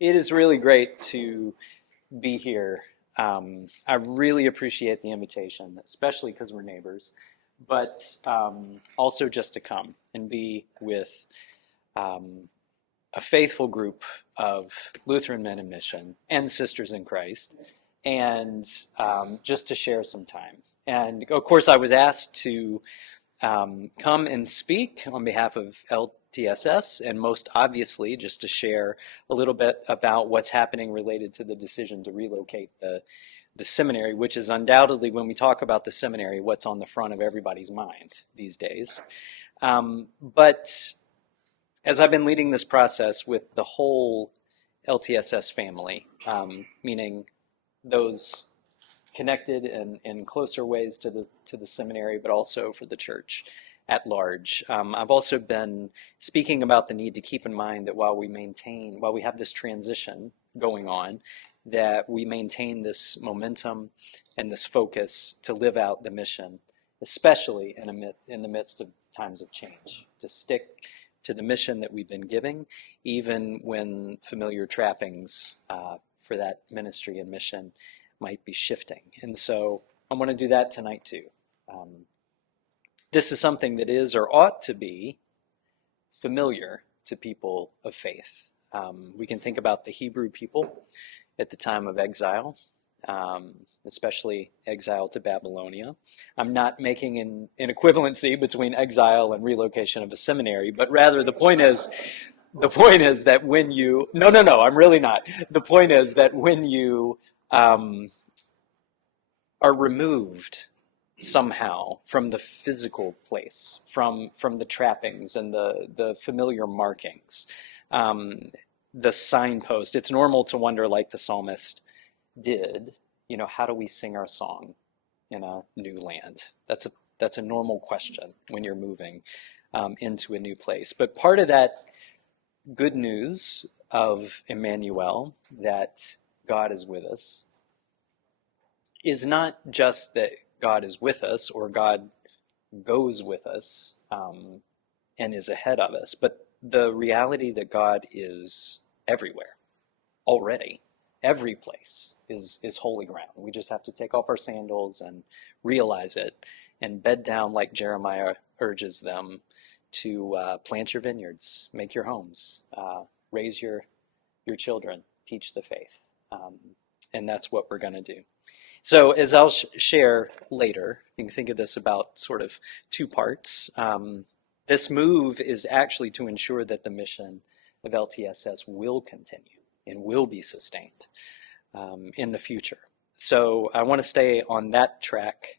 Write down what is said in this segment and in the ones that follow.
It is really great to be here. I really appreciate the invitation, especially because we're neighbors, but also just to come and be with a faithful group of Lutheran men in mission and sisters in Christ, and just to share some time. And of course, I was asked to come and speak on behalf of LTSS, and most obviously just to share a little bit about what's happening related to the decision to relocate the seminary, which is undoubtedly, when we talk about the seminary, what's on the front of everybody's mind these days. But as I've been leading this process with the whole LTSS family, meaning those connected in closer ways to the seminary, but also for the church at large. I've also been speaking about the need to keep in mind that while we have this transition going on, that we maintain this momentum and this focus to live out the mission, especially in the midst of times of change, to stick to the mission that we've been giving, even when familiar trappings for that ministry and mission might be shifting. And so I want to do that tonight too. This is something that is or ought to be familiar to people of faith. We can think about the Hebrew people at the time of exile, especially exile to Babylonia. I'm not making an equivalency between exile and relocation of a seminary, but rather the point is that when you, no, I'm really not. The point is that when you are removed somehow from the physical place, from the trappings and the familiar markings, the signpost, it's normal to wonder, like the psalmist did, how do we sing our song in a new land? That's a normal question when you're moving into a new place. But part of that good news of Emmanuel, that God is with us, is not just that God is with us or God goes with us and is ahead of us, but the reality that God is everywhere already. Every place is holy ground. We just have to take off our sandals and realize it and bed down like Jeremiah urges them to plant your vineyards, make your homes, raise your children, teach the faith. And that's what we're going to do. So as I'll share later, you can think of this about sort of two parts. This move is actually to ensure that the mission of LTSS will continue and will be sustained in the future. So I want to stay on that track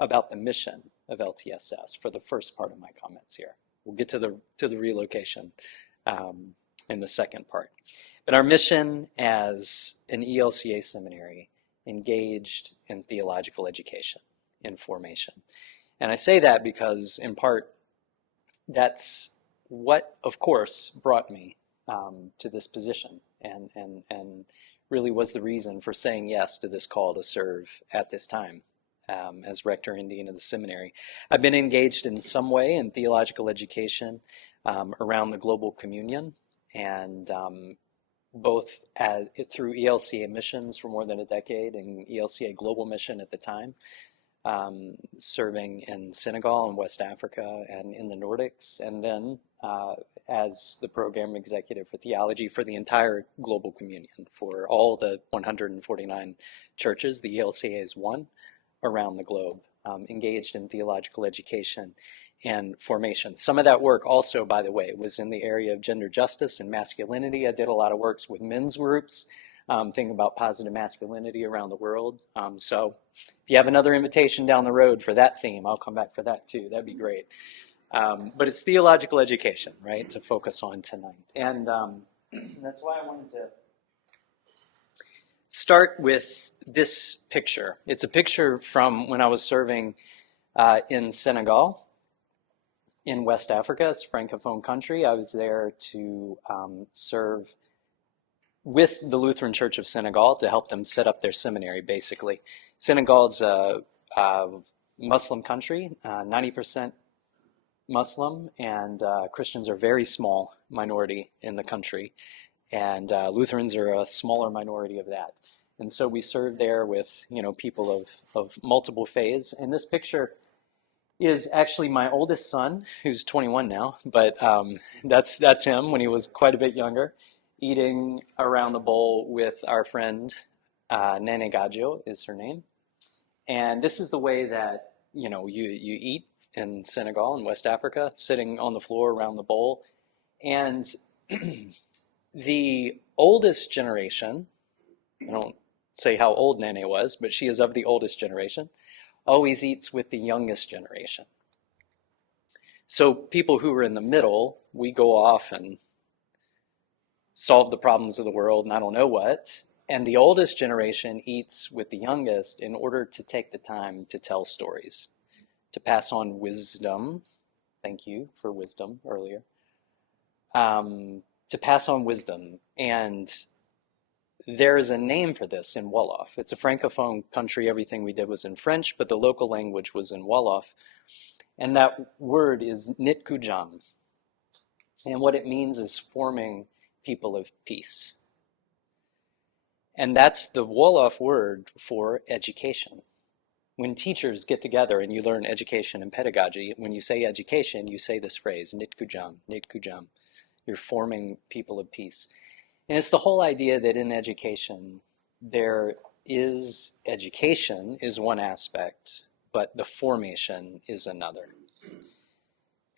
about the mission of LTSS for the first part of my comments here. We'll get to the relocation in the second part. But our mission as an ELCA seminary engaged in theological education and formation. And I say that because, in part, that's what, of course, brought me to this position and really was the reason for saying yes to this call to serve at this time as rector and dean of the seminary. I've been engaged in some way in theological education around the global communion, and both through ELCA missions for more than a decade and ELCA Global Mission at the time, serving in Senegal and West Africa and in the Nordics, and then as the program executive for theology for the entire global communion, for all the 149 churches, the ELCA is one, around the globe, engaged in theological education and formation. Some of that work also, by the way, was in the area of gender justice and masculinity. I did a lot of works with men's groups, thinking about positive masculinity around the world. So if you have another invitation down the road for that theme, I'll come back for that too. That'd be great. But it's theological education, right, to focus on tonight. And that's why I wanted to start with this picture. It's a picture from when I was serving in Senegal, in West Africa. It's a Francophone country. I was there to serve with the Lutheran Church of Senegal to help them set up their seminary, basically. Senegal is a Muslim country, 90% Muslim, and Christians are a very small minority in the country. And Lutherans are a smaller minority of that. And so we serve there with, people of multiple faiths. And this picture is actually my oldest son, who's 21 now, but that's him when he was quite a bit younger, eating around the bowl with our friend, Nene Gaggio is her name. And this is the way that, you eat in Senegal in West Africa, sitting on the floor around the bowl. And the oldest generation, I don't say how old Nene was, but she is of the oldest generation, always eats with the youngest generation. So people who are in the middle, we go off and solve the problems of the world and I don't know what. And the oldest generation eats with the youngest in order to take the time to tell stories, to pass on wisdom. Thank you for wisdom earlier. To pass on wisdom. And there is a name for this in Wolof. It's a Francophone country. Everything we did was in French, but the local language was in Wolof. And that word is nitkujam. And what it means is forming people of peace. And that's the Wolof word for education. When teachers get together and you learn education and pedagogy, when you say education, you say this phrase, nitkujam, nitkujam. You're forming people of peace. And it's the whole idea that in education, education is one aspect, but the formation is another.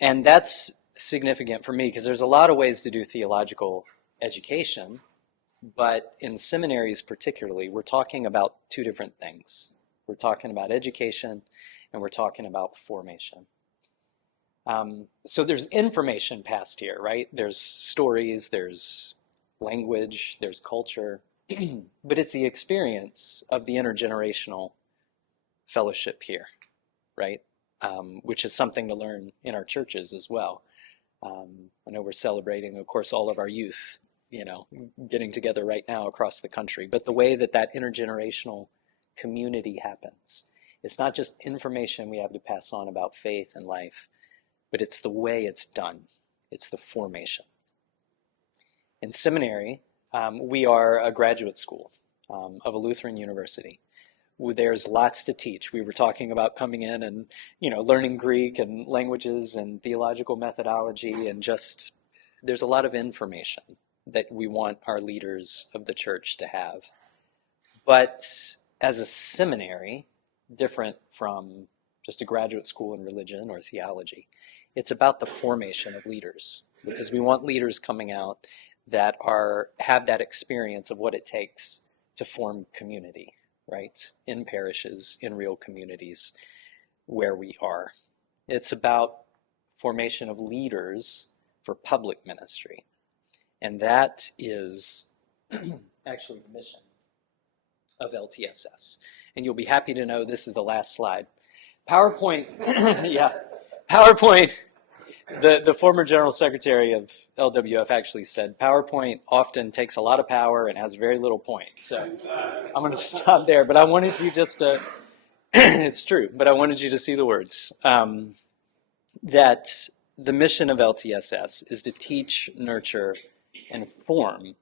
And that's significant for me because there's a lot of ways to do theological education, but in seminaries particularly, we're talking about two different things. We're talking about education and we're talking about formation. So there's information passed here, right? There's stories, there's language, there's culture, but it's the experience of the intergenerational fellowship here, right? Which is something to learn in our churches as well. I know we're celebrating, of course, all of our youth, getting together right now across the country, but the way that intergenerational community happens, it's not just information we have to pass on about faith and life, but it's the way it's done. It's the formation. In seminary, we are a graduate school of a Lutheran university. There's lots to teach. We were talking about coming in and, learning Greek and languages and theological methodology and just, there's a lot of information that we want our leaders of the church to have. But as a seminary, different from just a graduate school in religion or theology, it's about the formation of leaders because we want leaders coming out that have that experience of what it takes to form community, right? In parishes, in real communities where we are. It's about formation of leaders for public ministry. And that is actually the mission of LTSS. And you'll be happy to know this is the last slide. PowerPoint, yeah, PowerPoint. The former general secretary of LWF actually said PowerPoint often takes a lot of power and has very little point. So I'm going to stop there, but I wanted you just to, it's true, but I wanted you to see the words. That the mission of LTSS is to teach, nurture, and form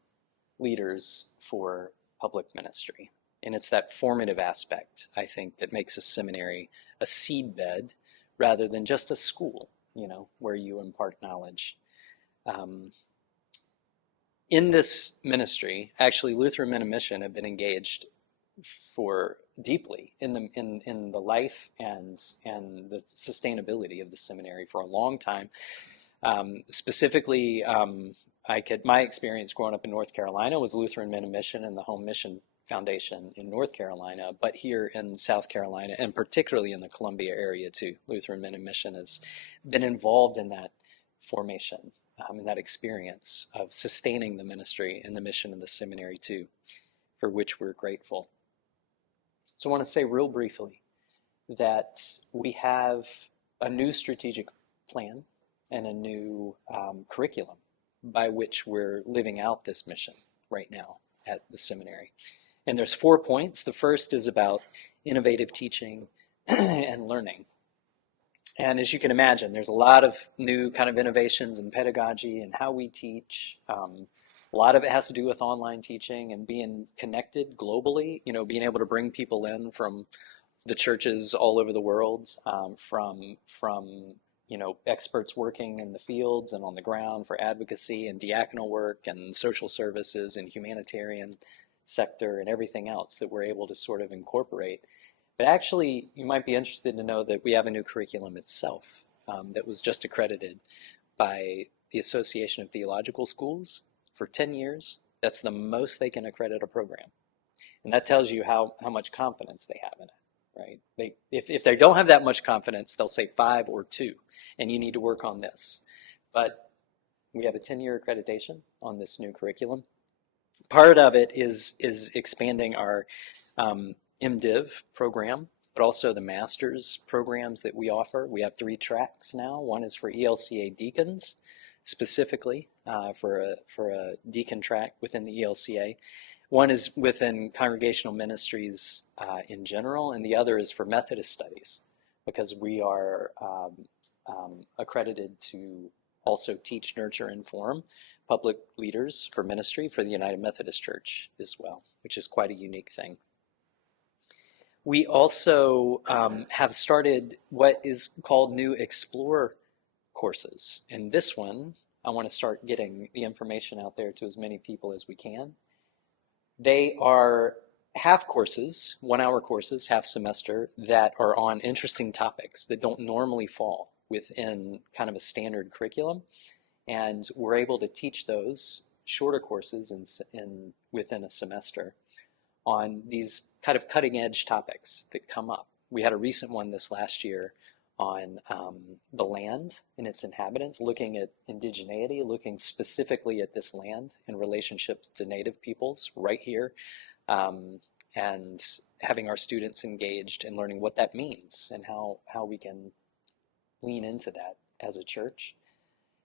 leaders for public ministry. And it's that formative aspect, I think, that makes a seminary a seedbed rather than just a school, where you impart knowledge. In this ministry, actually, Lutheran Men in Mission have been engaged deeply in the life and the sustainability of the seminary for a long time. Specifically, my experience growing up in North Carolina was Lutheran Men in Mission and the Home Mission Foundation in North Carolina, but here in South Carolina, and particularly in the Columbia area too, Lutheran Men in Mission has been involved in that formation, in that experience of sustaining the ministry and the mission of the seminary too, for which we're grateful. So I want to say real briefly that we have a new strategic plan and a new curriculum by which we're living out this mission right now at the seminary. And there's 4 points. The first is about innovative teaching and learning. And as you can imagine, there's a lot of new kind of innovations in pedagogy and how we teach. A lot of it has to do with online teaching and being connected globally, being able to bring people in from the churches all over the world, from experts working in the fields and on the ground for advocacy and diaconal work and social services and humanitarian sector and everything else that we're able to sort of incorporate. But actually, you might be interested to know that we have a new curriculum itself that was just accredited by the Association of Theological Schools for 10 years. That's the most they can accredit a program. And that tells you how much confidence they have in it. Right? If they don't have that much confidence, they'll say 5 or 2, and you need to work on this. But we have a 10-year accreditation on this new curriculum. Part of it is expanding our MDiv program, but also the master's programs that we offer. We have 3 tracks now. One is for ELCA deacons, specifically for a deacon track within the ELCA. One is within congregational ministries in general, and the other is for Methodist studies, because we are accredited to also teach, nurture, and form public leaders for ministry for the United Methodist Church as well, which is quite a unique thing. We also have started what is called new Explore courses. And this one, I want to start getting the information out there to as many people as we can. They are half courses, 1-hour courses, half semester, that are on interesting topics that don't normally fall within kind of a standard curriculum. And we're able to teach those shorter courses within a semester on these kind of cutting edge topics that come up. We had a recent one this last year on the land and its inhabitants, looking at indigeneity, looking specifically at this land in relationships to native peoples right here, and having our students engaged in learning what that means and how we can lean into that as a church.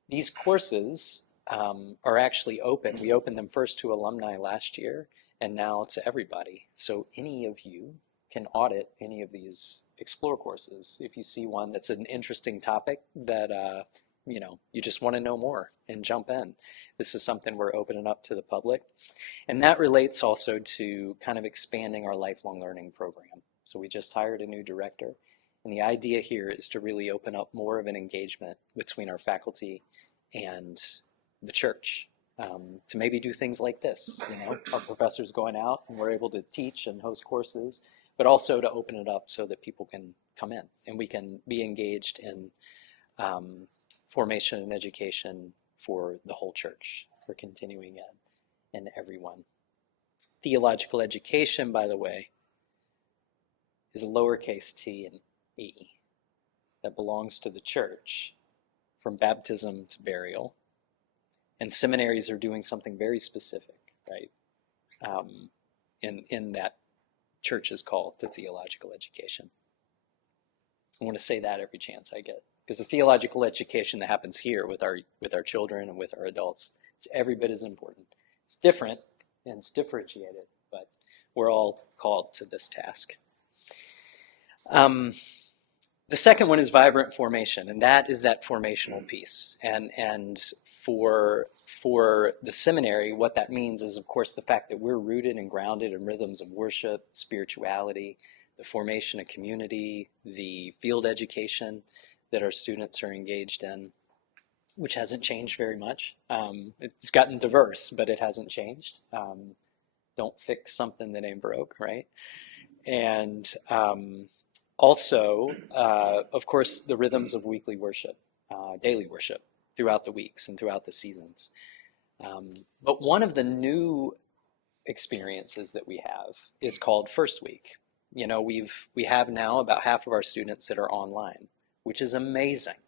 These courses are actually open. We opened them first to alumni last year and now to everybody. So any of you can audit any of these Explore courses if you see one that's an interesting topic that you just want to know more and jump in. This is something we're opening up to the public. And that relates also to kind of expanding our lifelong learning program. So we just hired a new director, and the idea here is to really open up more of an engagement between our faculty and the church, to maybe do things like this. Our professors going out and we're able to teach and host courses, but also to open it up so that people can come in and we can be engaged in formation and education for the whole church, for continuing ed and everyone. Theological education, by the way, is a lowercase t and e that belongs to the church from baptism to burial. And seminaries are doing something very specific, right, in that church's call to theological education. I want to say that every chance I get, because the theological education that happens here with our children and with our adults, it's every bit as important. It's different and it's differentiated, but we're all called to this task. The second one is vibrant formation, and that is that formational piece. And for the seminary, what that means is, of course, the fact that we're rooted and grounded in rhythms of worship, spirituality, the formation of community, the field education that our students are engaged in, which hasn't changed very much. It's gotten diverse, but it hasn't changed. Don't fix something that ain't broke, right? And also, of course, the rhythms of weekly worship, daily worship, throughout the weeks and throughout the seasons. But one of the new experiences that we have is called First Week. We have now about half of our students that are online, which is amazing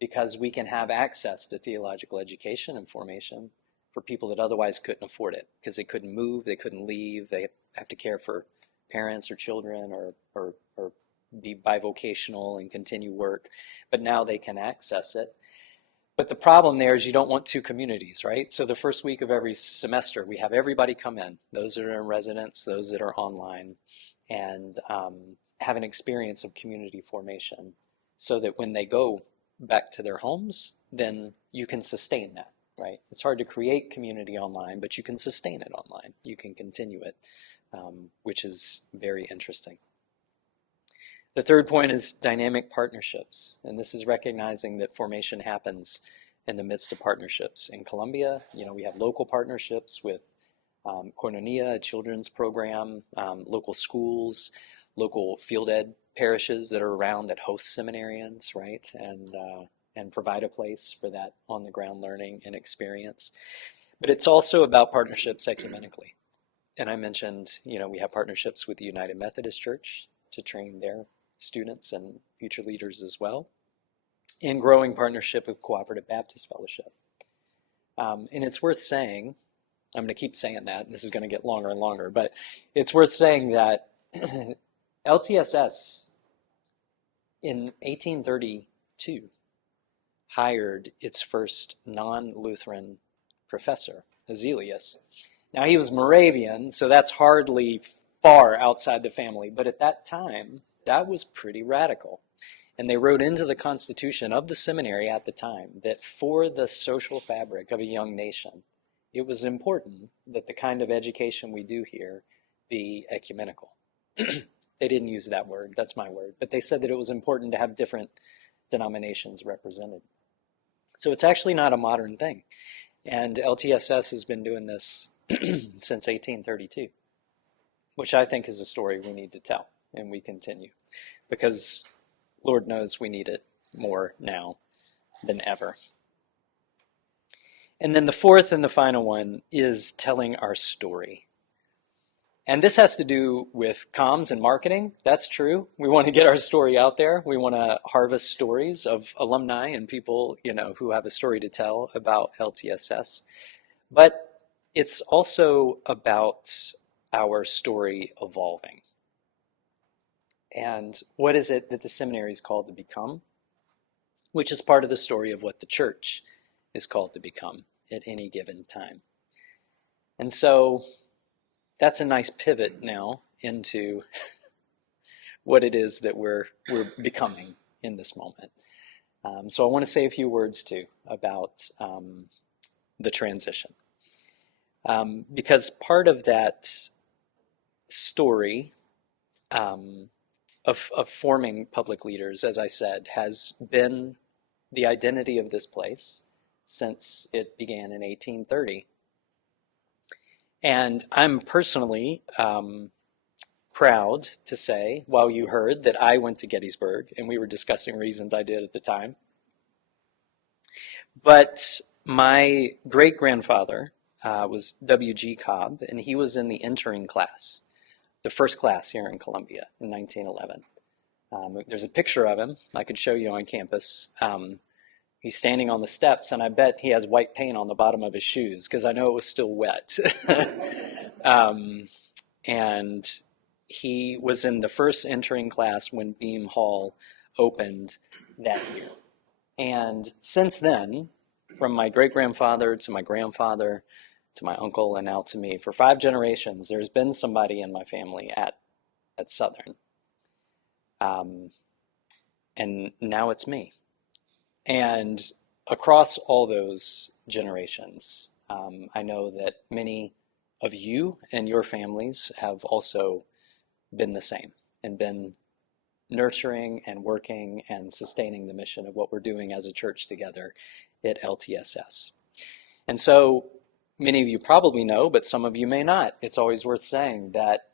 because we can have access to theological education and formation for people that otherwise couldn't afford it because they couldn't move, they couldn't leave, they have to care for parents or children or be bivocational and continue work, but now they can access it. But the problem there is you don't want 2 communities, right? So the first week of every semester, we have everybody come in, those that are in residence, those that are online, and have an experience of community formation so that when they go back to their homes, then you can sustain that, right? It's hard to create community online, but you can sustain it online. You can continue it, which is very interesting. The third point is dynamic partnerships, and this is recognizing that formation happens in the midst of partnerships. In Columbia, we have local partnerships with Koinonia, a children's program, local schools, local field ed parishes that are around that host seminarians, right? And provide a place for that on-the-ground learning and experience. But it's also about partnerships ecumenically. And I mentioned, we have partnerships with the United Methodist Church to train their students and future leaders as well, and growing partnership with Cooperative Baptist Fellowship. And it's worth saying, I'm going to keep saying that, this is going to get longer and longer, but it's worth saying that LTSS in 1832 hired its first non-Lutheran professor, Azelius. Now he was Moravian, so that's hardly far outside the family, but at that time, that was pretty radical. And they wrote into the constitution of the seminary at the time that for the social fabric of a young nation, it was important that the kind of education we do here be ecumenical. They didn't use that word, that's my word, but they said that it was important to have different denominations represented. So it's actually not a modern thing. And LTSS has been doing this since 1832, which I think is a story we need to tell, and we continue, because Lord knows we need it more now than ever. And then the fourth and the final one is telling our story. And this has to do with comms and marketing. That's true. We want to get our story out there. We want to harvest stories of alumni and people, who have a story to tell about LTSS. But it's also about our story evolving. And what is it that the seminary is called to become? Which is part of the story of what the church is called to become at any given time. And so that's a nice pivot now into what it is that we're becoming in this moment. So I want to say a few words too about the transition. Because part of that story of forming public leaders, as I said, has been the identity of this place since it began in 1830. And I'm personally proud to say, while you heard that I went to Gettysburg, and we were discussing reasons I did at the time, but my great-grandfather was W.G. Cobb, and he was in the entering class, the first class here in Columbia in 1911. There's a picture of him I could show you on campus. He's standing on the steps, and I bet he has white paint on the bottom of his shoes because I know it was still wet. And he was in the first entering class when Beam Hall opened that year. And since then, from my great-grandfather to my grandfather to my uncle and now to me, for 5 generations, there's been somebody in my family at Southern. And now it's me. And across all those generations, I know that many of you and your families have also been the same and been nurturing and working and sustaining the mission of what we're doing as a church together at LTSS. And so many of you probably know, but some of you may not. It's always worth saying that,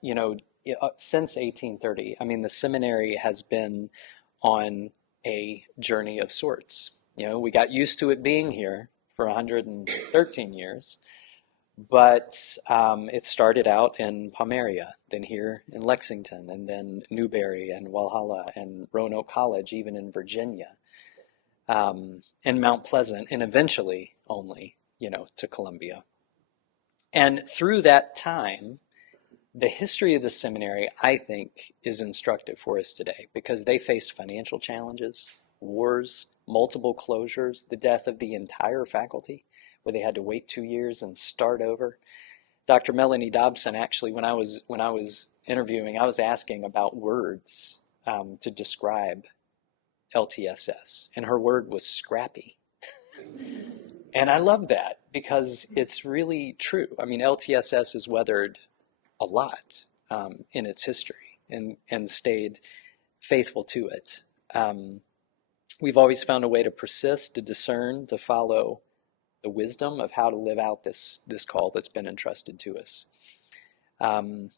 since 1830, the seminary has been on a journey of sorts. We got used to it being here for 113 years, but it started out in Pomeria, then here in Lexington, and then Newberry and Walhalla and Roanoke College, even in Virginia, and Mount Pleasant, and eventually only, to Columbia. And through that time, the history of the seminary, I think, is instructive for us today because they faced financial challenges, wars, multiple closures, the death of the entire faculty, where they had to wait 2 years and start over. Dr. Melanie Dobson, actually, when I was interviewing, I was asking about words to describe LTSS, and her word was scrappy. And I love that because it's really true. I mean, LTSS has weathered a lot in its history and stayed faithful to it. Um, we've always found a way to persist, to discern, to follow the wisdom of how to live out this call that's been entrusted to us. Um,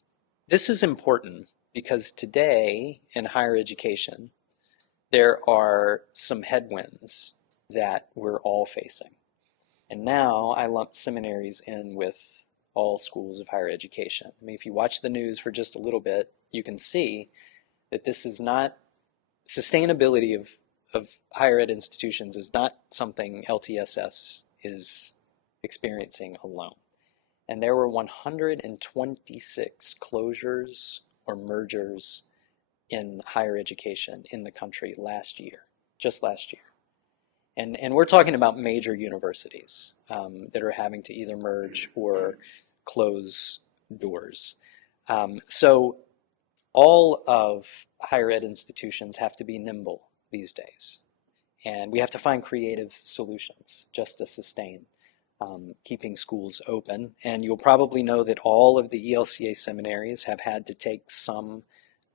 this is important because today in higher education, there are some headwinds that we're all facing. And now I lump seminaries in with all schools of higher education. I mean, if you watch the news for just a little bit, you can see that this is not sustainability of higher ed institutions is not something LTSS is experiencing alone. And there were 126 closures or mergers in higher education in the country last year, just last year. And we're talking about major universities that are having to either merge or close doors. So all of higher ed institutions have to be nimble these days. And we have to find creative solutions just to sustain keeping schools open. And you'll probably know that all of the ELCA seminaries have had to take some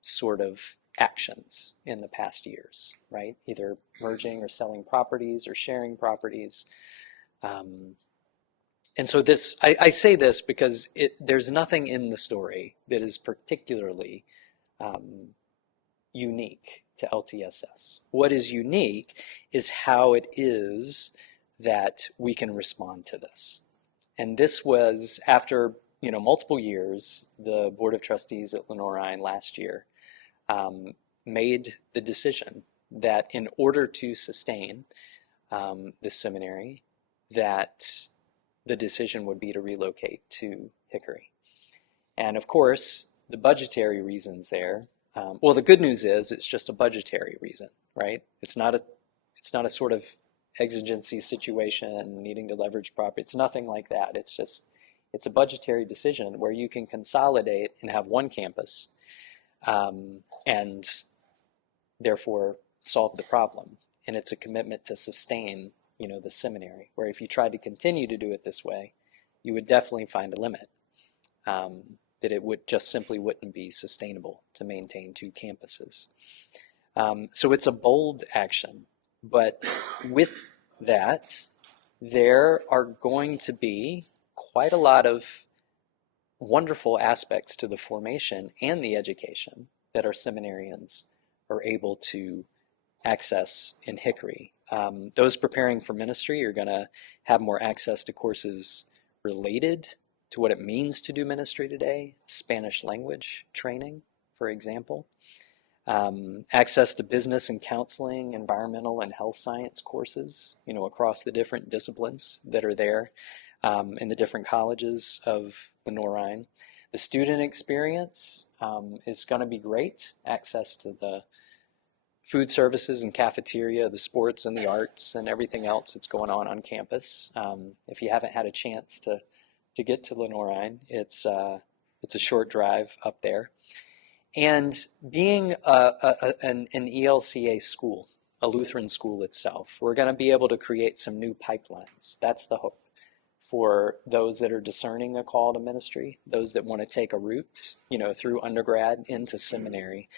sort of actions in the past years, right? Either merging or selling properties or sharing properties. And so this, I say this because there's nothing in the story that is particularly unique to LTSS. What is unique is how it is that we can respond to this. And this was after multiple years, the Board of Trustees at Lenorine last year made the decision that in order to sustain the seminary, that the decision would be to relocate to Hickory. And of course, the budgetary reasons there, well, the good news is it's just a budgetary reason, right? It's not a sort of exigency situation needing to leverage property. It's nothing like that. It's a budgetary decision where you can consolidate and have one campus and therefore solve the problem. And it's a commitment to sustain, the seminary, where if you tried to continue to do it this way, you would definitely find a limit, that it would just simply wouldn't be sustainable to maintain two campuses. So it's a bold action, but with that, there are going to be quite a lot of wonderful aspects to the formation and the education that our seminarians are able to access in Hickory. Those preparing for ministry are going to have more access to courses related to what it means to do ministry today, Spanish language training, for example, access to business and counseling, environmental and health science courses, across the different disciplines that are there in the different colleges of the Norine. The student experience is going to be great, access to the food services and cafeteria, the sports and the arts and everything else that's going on campus. If you haven't had a chance to get to Lenorine, it's a short drive up there. And being an ELCA school, a Lutheran school itself, we're going to be able to create some new pipelines. That's the hope for those that are discerning a call to ministry, those that want to take a route, through undergrad into seminary.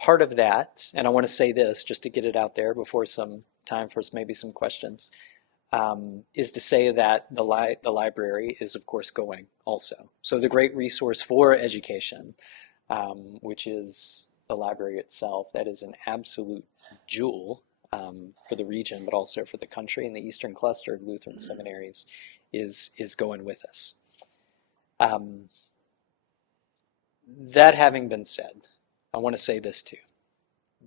Part of that, and I want to say this just to get it out there before some time for maybe some questions, is to say that the library is, of course, going also. So the great resource for education, which is the library itself, that is an absolute jewel for the region, but also for the country, and the Eastern Cluster of Lutheran seminaries is going with us. That having been said, I want to say this too,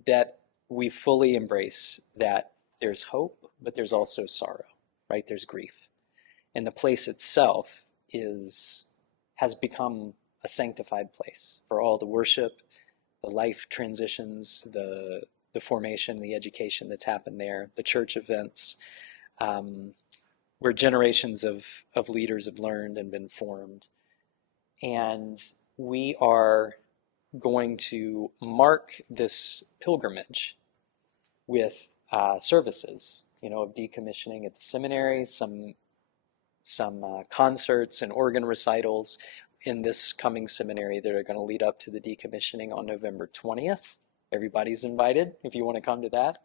that we fully embrace that there's hope, but there's also sorrow, right? There's grief. And the place itself has become a sanctified place for all the worship, the life transitions, the formation, the education that's happened there, the church events, where generations of leaders have learned and been formed. And we are going to mark this pilgrimage with services of decommissioning at the seminary, some concerts and organ recitals in this coming seminary that are going to lead up to the decommissioning on November 20th. Everybody's invited if you want to come to that.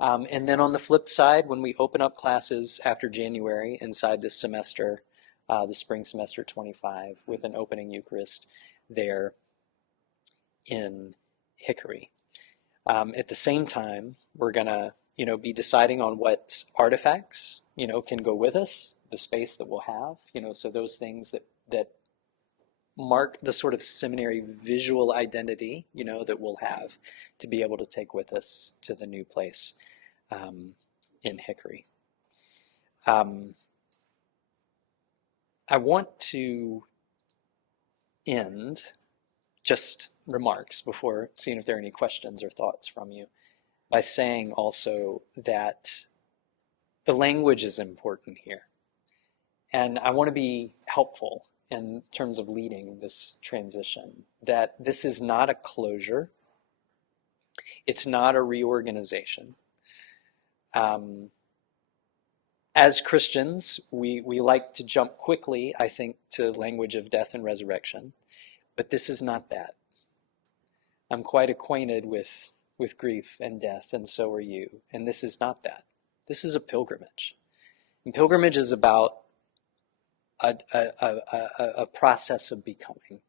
And then on the flip side, when we open up classes after January inside this semester, the spring semester 25, with an opening Eucharist there in Hickory. At the same time, we're going to be deciding on what artifacts can go with us, the space that we'll have, so those things that mark the sort of seminary visual identity, that we'll have to be able to take with us to the new place in Hickory. I want to end just remarks before seeing if there are any questions or thoughts from you by saying also that the language is important here. And I want to be helpful in terms of leading this transition, that this is not a closure. It's not a reorganization. As Christians, we like to jump quickly, I think, to language of death and resurrection, but this is not that. I'm quite acquainted with grief and death, and so are you, and this is not that. This is a pilgrimage. And pilgrimage is about a process of becoming.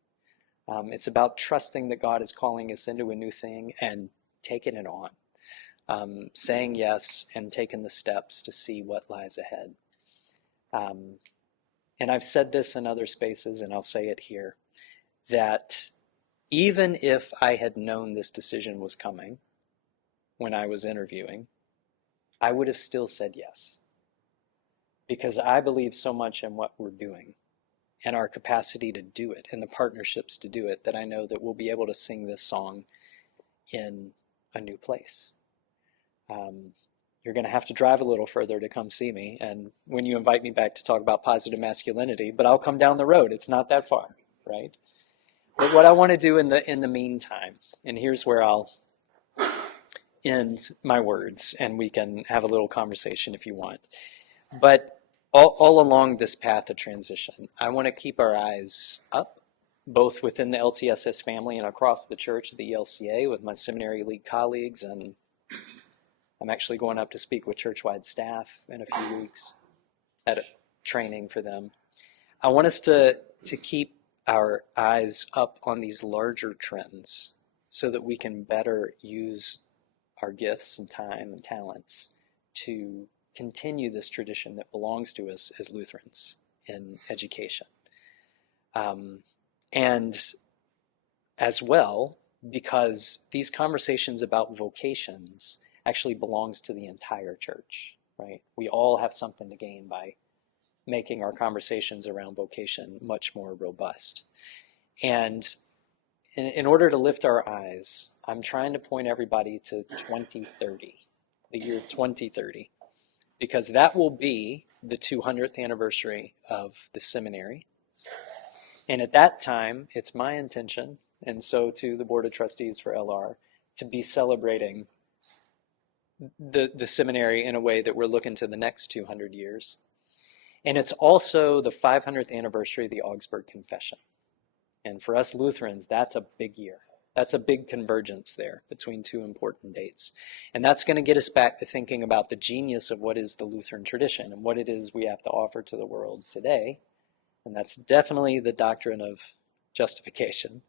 It's about trusting that God is calling us into a new thing and taking it on. Saying yes and taking the steps to see what lies ahead. And I've said this in other spaces, and I'll say it here, that even if I had known this decision was coming when I was interviewing, I would have still said yes. Because I believe so much in what we're doing and our capacity to do it and the partnerships to do it, that I know that we'll be able to sing this song in a new place. You're going to have to drive a little further to come see me, and when you invite me back to talk about positive masculinity, but I'll come down the road. It's not that far, right? But what I want to do in the meantime, and here's where I'll end my words, and we can have a little conversation if you want. But all along this path of transition, I want to keep our eyes up, both within the LTSS family and across the church, the ELCA, with my seminary league colleagues, and I'm actually going up to speak with church-wide staff in a few weeks at a training for them. I want us to keep our eyes up on these larger trends so that we can better use our gifts and time and talents to continue this tradition that belongs to us as Lutherans in education. And as well, because these conversations about vocations actually belongs to the entire church, right? We all have something to gain by making our conversations around vocation much more robust. And in order to lift our eyes, I'm trying to point everybody to 2030, the year 2030, because that will be the 200th anniversary of the seminary. And at that time, it's my intention, and so to the Board of Trustees for LR, to be celebrating the seminary in a way that we're looking to the next 200 years. And it's also the 500th anniversary of the Augsburg Confession. And for us Lutherans, that's a big year. That's a big convergence there between two important dates. And that's going to get us back to thinking about the genius of what is the Lutheran tradition and what it is we have to offer to the world today. And that's definitely the doctrine of justification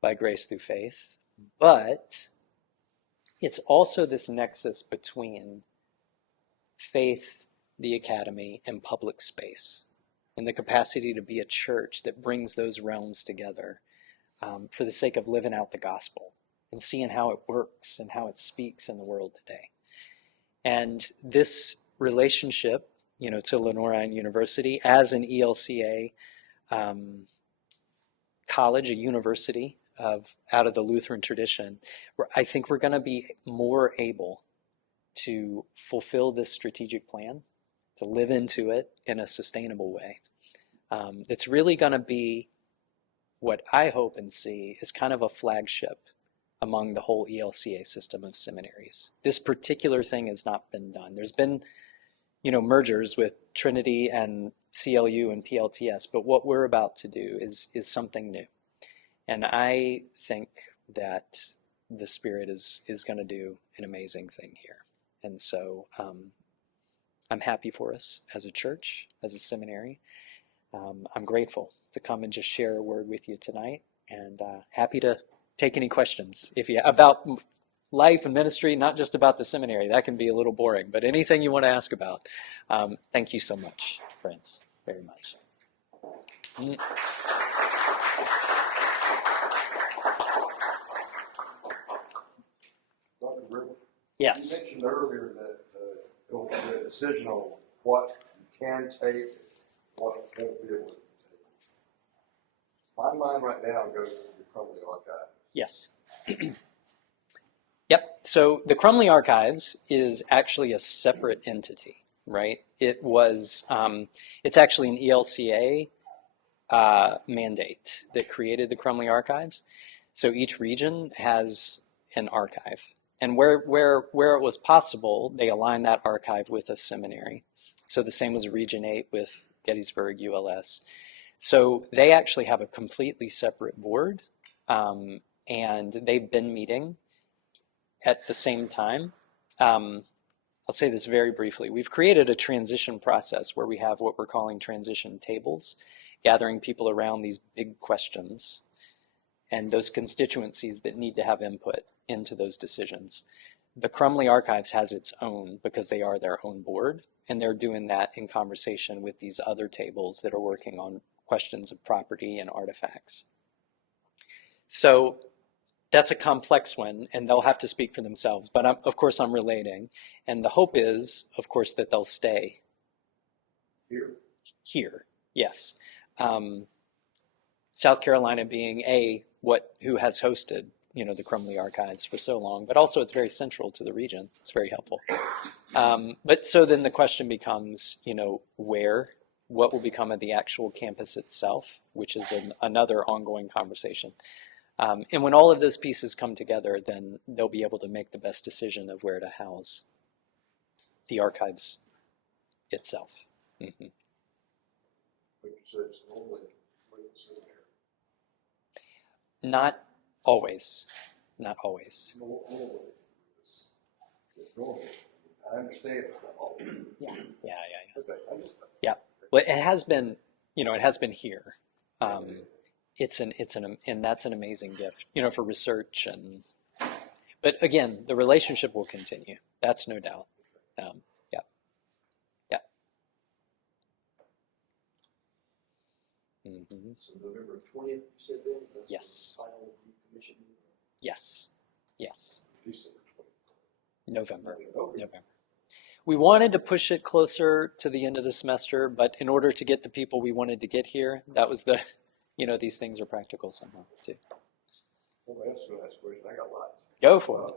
by grace through faith. But it's also this nexus between faith, the academy, and public space, and the capacity to be a church that brings those realms together for the sake of living out the gospel and seeing how it works and how it speaks in the world today. And this relationship, to Lenore University as an ELCA college, a university out of the Lutheran tradition, I think we're going to be more able to fulfill this strategic plan, to live into it in a sustainable way. It's really going to be what I hope and see is kind of a flagship among the whole ELCA system of seminaries. This particular thing has not been done. There's been, mergers with Trinity and CLU and PLTS, but what we're about to do is something new. And I think that the Spirit is going to do an amazing thing here. And so I'm happy for us as a church, as a seminary. I'm grateful to come and just share a word with you tonight, and happy to take any questions about life and ministry, not just about the seminary. That can be a little boring, but anything you want to ask about. Thank you so much, friends, very much. Dr. Rick, Yes. you mentioned earlier that the decision on what you can take, what you won't be able to take. My mind right now goes to the Crumley Archive. Yes. Yep. So the Crumley Archives is actually a separate entity, right? It's actually an ELCA mandate that created the Crumley Archives. So each region has an archive. And where it was possible, they aligned that archive with a seminary. So the same was Region 8 with Gettysburg, ULS. So they actually have a completely separate board, and they've been meeting at the same time. I'll say this very briefly. We've created a transition process where we have what we're calling transition tables, gathering people around these big questions and those constituencies that need to have input into those decisions. The Crumley Archives has its own because they are their own board, and they're doing that in conversation with these other tables that are working on questions of property and artifacts. So that's a complex one, and they'll have to speak for themselves, but of course I'm relating, and the hope is, of course, that they'll stay here. Yes. South Carolina being who has hosted the Crumley Archives for so long, but also it's very central to the region. It's very helpful. But so then the question becomes, what will become of the actual campus itself, which is another ongoing conversation. And when all of those pieces come together, then they'll be able to make the best decision of where to house the archives itself. Mm-hmm. But you said it's only Not always. Not always. I understand it's not always. Yeah. Okay. Yeah. Well, it has been, it has been here. And that's an amazing gift, for research but again, the relationship will continue. That's no doubt. Yeah. Mm-hmm. So November 20th, you said then? That's Yes. The final commission? Yes. December 20th. November. Okay. November. We wanted to push it closer to the end of the semester, but in order to get the people we wanted to get here, that was these things are practical somehow too. Well, that's the last question. I got lots. Go for it.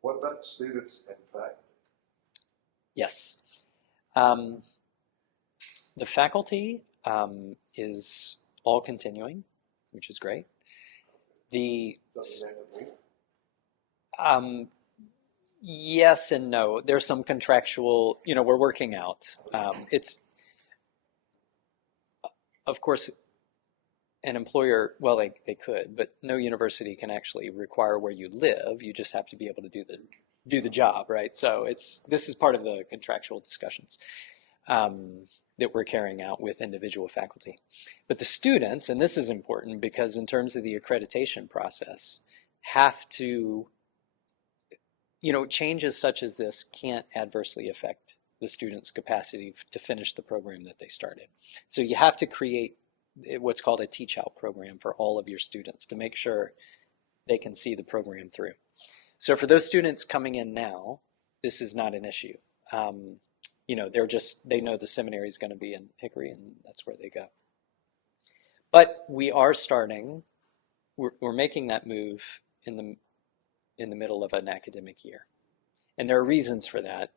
What about the students and faculty? Yes. The faculty is all continuing, which is great. Doesn't have to be. Yes and no. There's some contractual, we're working out. It's, of course, an employer, well, they could, but no university can actually require where you live. You just have to be able to do the job, right? So this is part of the contractual discussions that we're carrying out with individual faculty. But the students, and this is important because in terms of the accreditation process, have to, changes such as this can't adversely affect the students' capacity to finish the program that they started. So you have to create what's called a teach-out program for all of your students to make sure they can see the program through. So for those students coming in now, this is not an issue. They know the seminary is going to be in Hickory, and that's where they go. But we're making that move in the middle of an academic year. And there are reasons for that,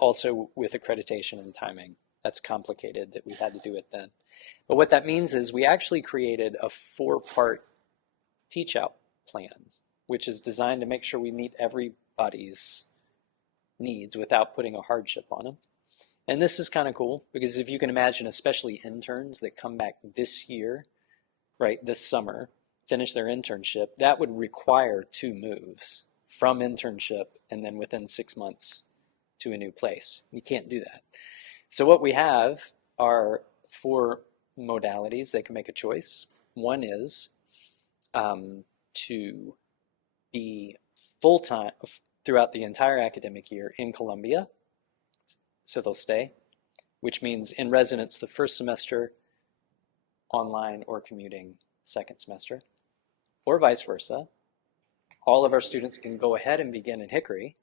also with accreditation and timing. That's complicated that we had to do it then. But what that means is we actually created a 4-part teach-out plan which is designed to make sure we meet everybody's needs without putting a hardship on them. And this is kind of cool because if you can imagine, especially interns that come back this year, right, this summer, finish their internship, that would require 2 moves from internship and then within 6 months to a new place. You can't do that. So what we have are 4 modalities. They can make a choice. One is to be full-time throughout the entire academic year in Columbia. So they'll stay, which means in residence the first semester, online or commuting second semester, or vice versa. All of our students can go ahead and begin in Hickory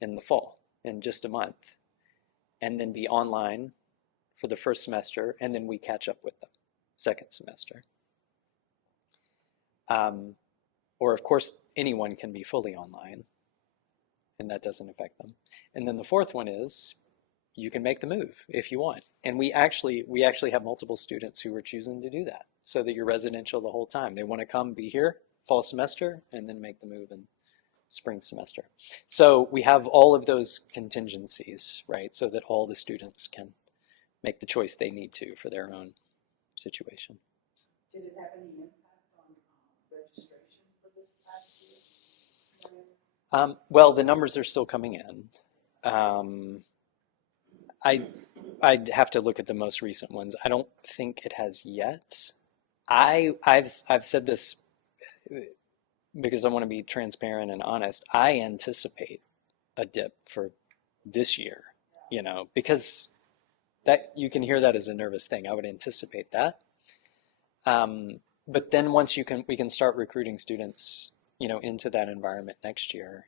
in the fall, in just a month, and then be online for the first semester, and then we catch up with them second semester. Or of course, anyone can be fully online, and that doesn't affect them. And then the fourth one is you can make the move if you want. And we actually have multiple students who are choosing to do that so that you're residential the whole time. They want to come be here fall semester and then make the move in spring semester. So we have all of those contingencies, right? So that all the students can make the choice they need to for their own situation. Did it have any impact on registration for this past year? Well, the numbers are still coming in. I'd have to look at the most recent ones. I don't think it has yet. I've said this because I want to be transparent and honest. I anticipate a dip for this year, because that you can hear that as a nervous thing. I would anticipate that. But then once we can start recruiting students, into that environment next year,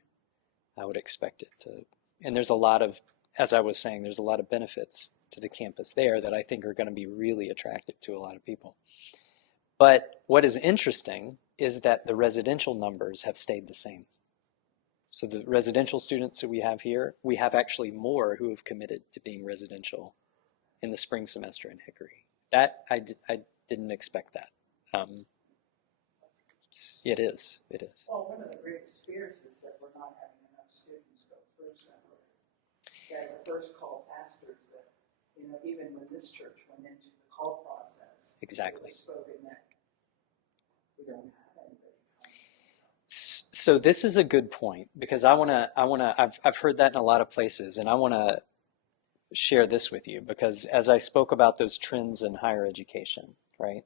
I would expect it to. And there's a lot of, as I was saying, there's a lot of benefits to the campus there that I think are going to be really attractive to a lot of people. But what is interesting is that the residential numbers have stayed the same. So the residential students that we have here, we have actually more who have committed to being residential in the spring semester in Hickory. That I didn't expect that. It is. Well, one of the greatest fears is that we're not having enough students go through Seminary. The first call pastors that, even when this church went into the call process, Exactly. it was spoken that we don't have anybody coming. So this is a good point because I've heard that in a lot of places, and I want to share this with you because as I spoke about those trends in higher education, right?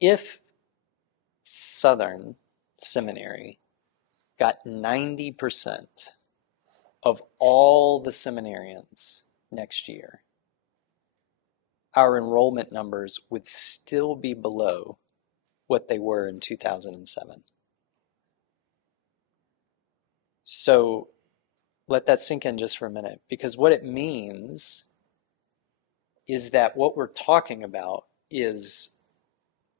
If Southern Seminary got 90% of all the seminarians next year, our enrollment numbers would still be below what they were in 2007. So let that sink in just for a minute, because what it means is that what we're talking about is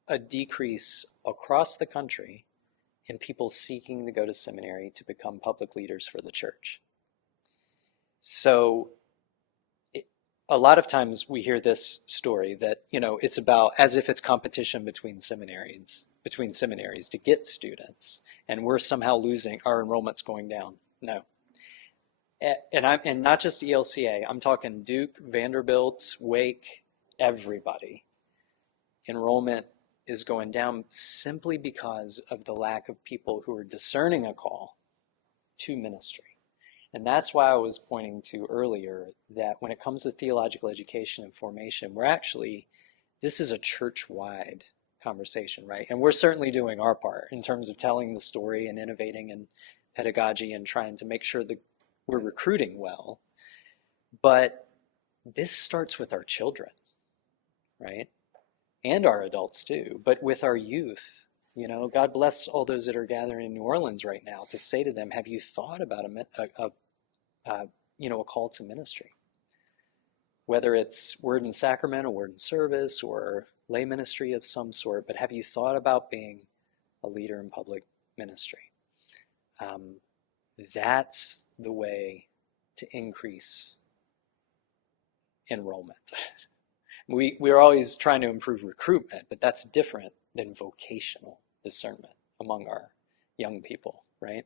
a decrease across the country in people seeking to go to seminary to become public leaders for the church. So a lot of times we hear this story that, it's about as if it's competition between seminaries to get students, and we're somehow losing, our enrollment's going down. No. And not just ELCA, I'm talking Duke, Vanderbilt, Wake, everybody. Enrollment is going down simply because of the lack of people who are discerning a call to ministry. And that's why I was pointing to earlier that when it comes to theological education and formation, this is a church-wide conversation, right? And we're certainly doing our part in terms of telling the story and innovating in pedagogy and trying to make sure that we're recruiting well. But this starts with our children, right? And our adults too, but with our youth. God bless all those that are gathering in New Orleans right now to say to them, have you thought about a call to ministry? Whether it's word and sacrament or word and service or lay ministry of some sort, but have you thought about being a leader in public ministry? That's the way to increase enrollment. We're always trying to improve recruitment, but that's different than vocational discernment. among our young people, right?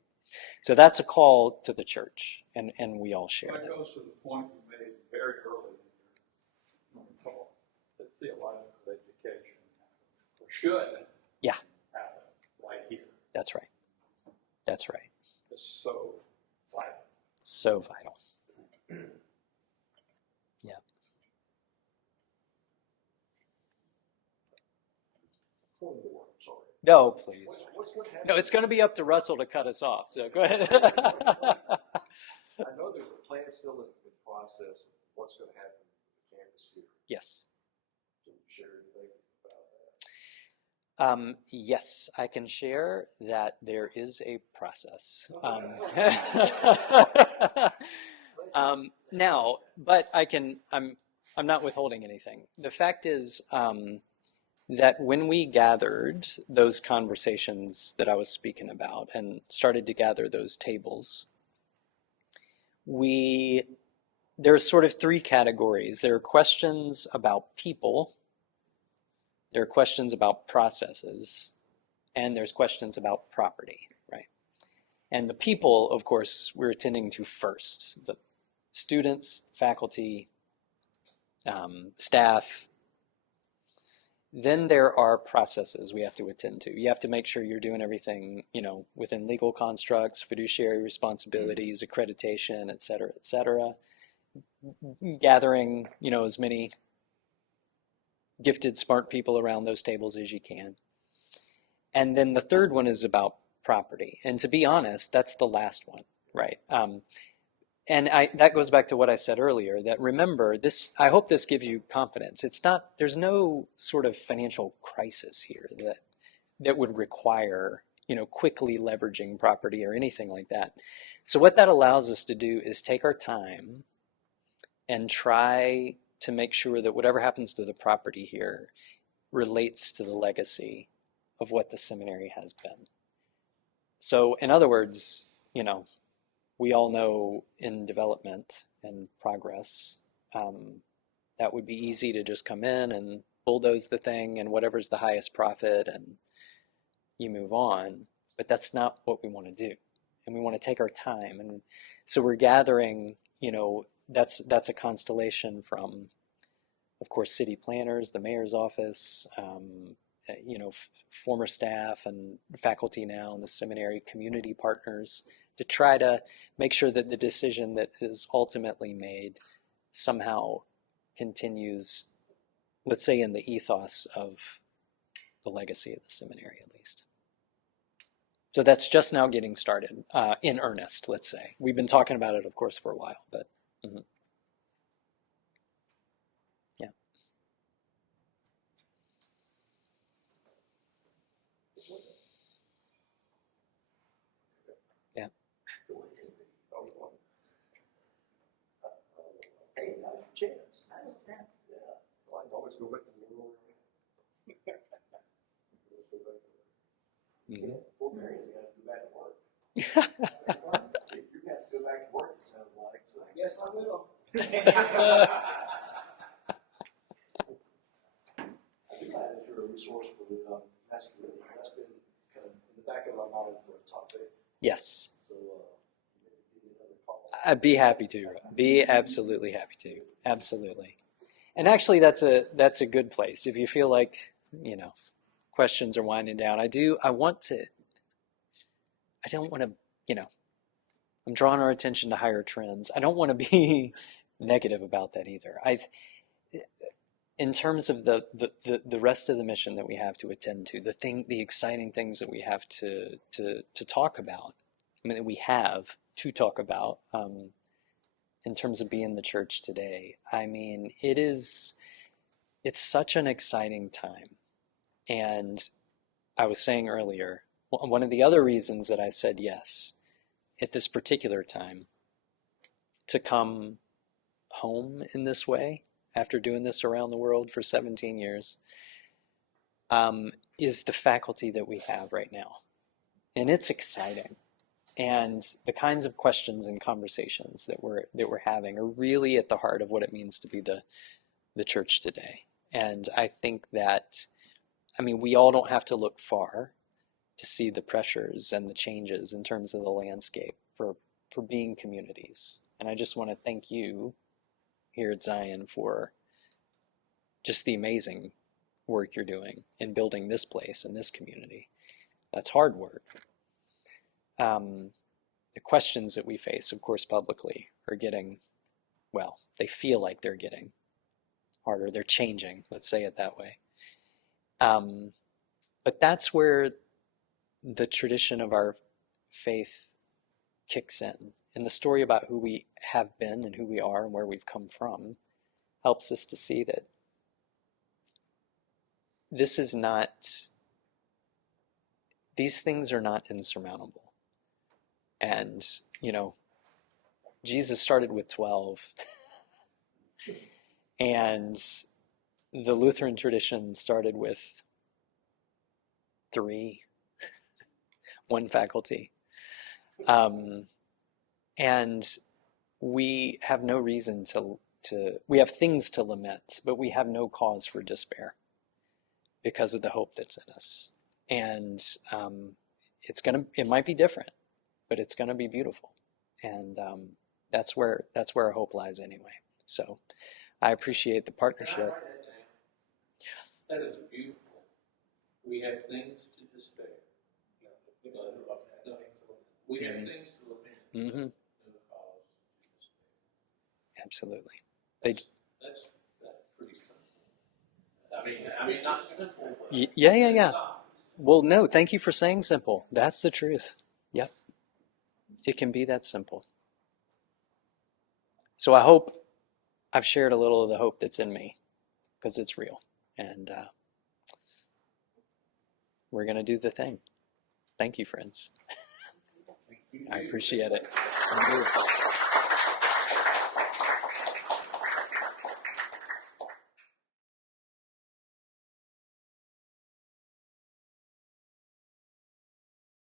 So that's a call to the church, and we all share That that. goes to the point you made very early in your talk, that theological education should Yeah, happen right here. that's right. That's right. It's so vital. So vital. Yeah. Sorry. No, please. What's going to happen? No, it's going to be up to Russell to cut us off. So go ahead. I know there's a plan still in the process of what's going to happen with the campus here. Yes. Can you share anything about that? Yes, I can share that there is a process. Now, but I'm not withholding anything. The fact is that when we gathered those conversations that I was speaking about and started to gather those tables, there's sort of three categories. There are questions about people, there are questions about processes, and there's questions about property, right? And the people, of course, we're attending to first. The students, faculty, staff. Then there are processes we have to attend to. You have to make sure you're doing everything, within legal constructs, fiduciary responsibilities, accreditation, et cetera, gathering, as many gifted, smart people around those tables as you can. And then the third one is about property. And to be honest, that's the last one, right? And that goes back to what I said earlier, that remember, I hope this gives you confidence. There's no sort of financial crisis here that would require, quickly leveraging property or anything like that. So what that allows us to do is take our time and try to make sure that whatever happens to the property here relates to the legacy of what the seminary has been. So in other words, we all know in development and progress, that would be easy to just come in and bulldoze the thing and whatever's the highest profit and you move on. But that's not what we want to do. And we want to take our time. And so we're gathering, that's a constellation from, of course, city planners, the mayor's office, former staff and faculty now in the seminary, community partners, to try to make sure that the decision that is ultimately made somehow continues, let's say, in the ethos of the legacy of the seminary, at least. So that's just now getting started in earnest, let's say. We've been talking about it, of course, for a while, but yeah. Yeah. Hey, now's your chance. Yeah. Yeah. Well, I can always go back to the world. Yeah. Poor Mary's got to go back to work. Mhm. You're going to have to go back to work, it sounds like. So I guess I will. I do glad that you're a resource for the masculinity. That's been kind of in the back of my mind for a topic. Yes. So maybe give me another call. I'd be happy to. Be absolutely happy to. Absolutely. And actually, that's a good place. If you feel like, questions are winding down, I don't want to, I'm drawing our attention to higher trends. I don't want to be negative about that either. In terms of the rest of the mission that we have to attend to, the exciting things that we have to talk about, that we have to talk about, in terms of being the church today. It's such an exciting time. And I was saying earlier, one of the other reasons that I said yes at this particular time to come home in this way, after doing this around the world for 17 years, is the faculty that we have right now. And it's exciting. And the kinds of questions and conversations that we're having are really at the heart of what it means to be the church today. And I think that, we all don't have to look far to see the pressures and the changes in terms of the landscape for being communities. And I just want to thank you here at Zion for just the amazing work you're doing in building this place and this community. That's hard work. The questions that we face, of course, publicly are getting, well, they feel like they're getting harder. They're changing, let's say it that way. But that's where the tradition of our faith kicks in. And the story about who we have been and who we are and where we've come from helps us to see that this is not, these things are not insurmountable. And, you know, Jesus started with 12. And the Lutheran tradition started with 3, 1 faculty. And we have no reason to, we have things to lament, but we have no cause for despair because of the hope that's in us. And it might be different, but it's gonna be beautiful. And that's where our hope lies anyway. So I appreciate the partnership. That is beautiful. We have things to despair. We have things to lament. Mm-hmm. Absolutely. That's pretty simple. I mean, not simple. But Yeah. Well, no, thank you for saying simple. That's the truth. Yep. It can be that simple. So I hope I've shared a little of the hope that's in me, because it's real. And we're going to do the thing. Thank you, friends. I appreciate it.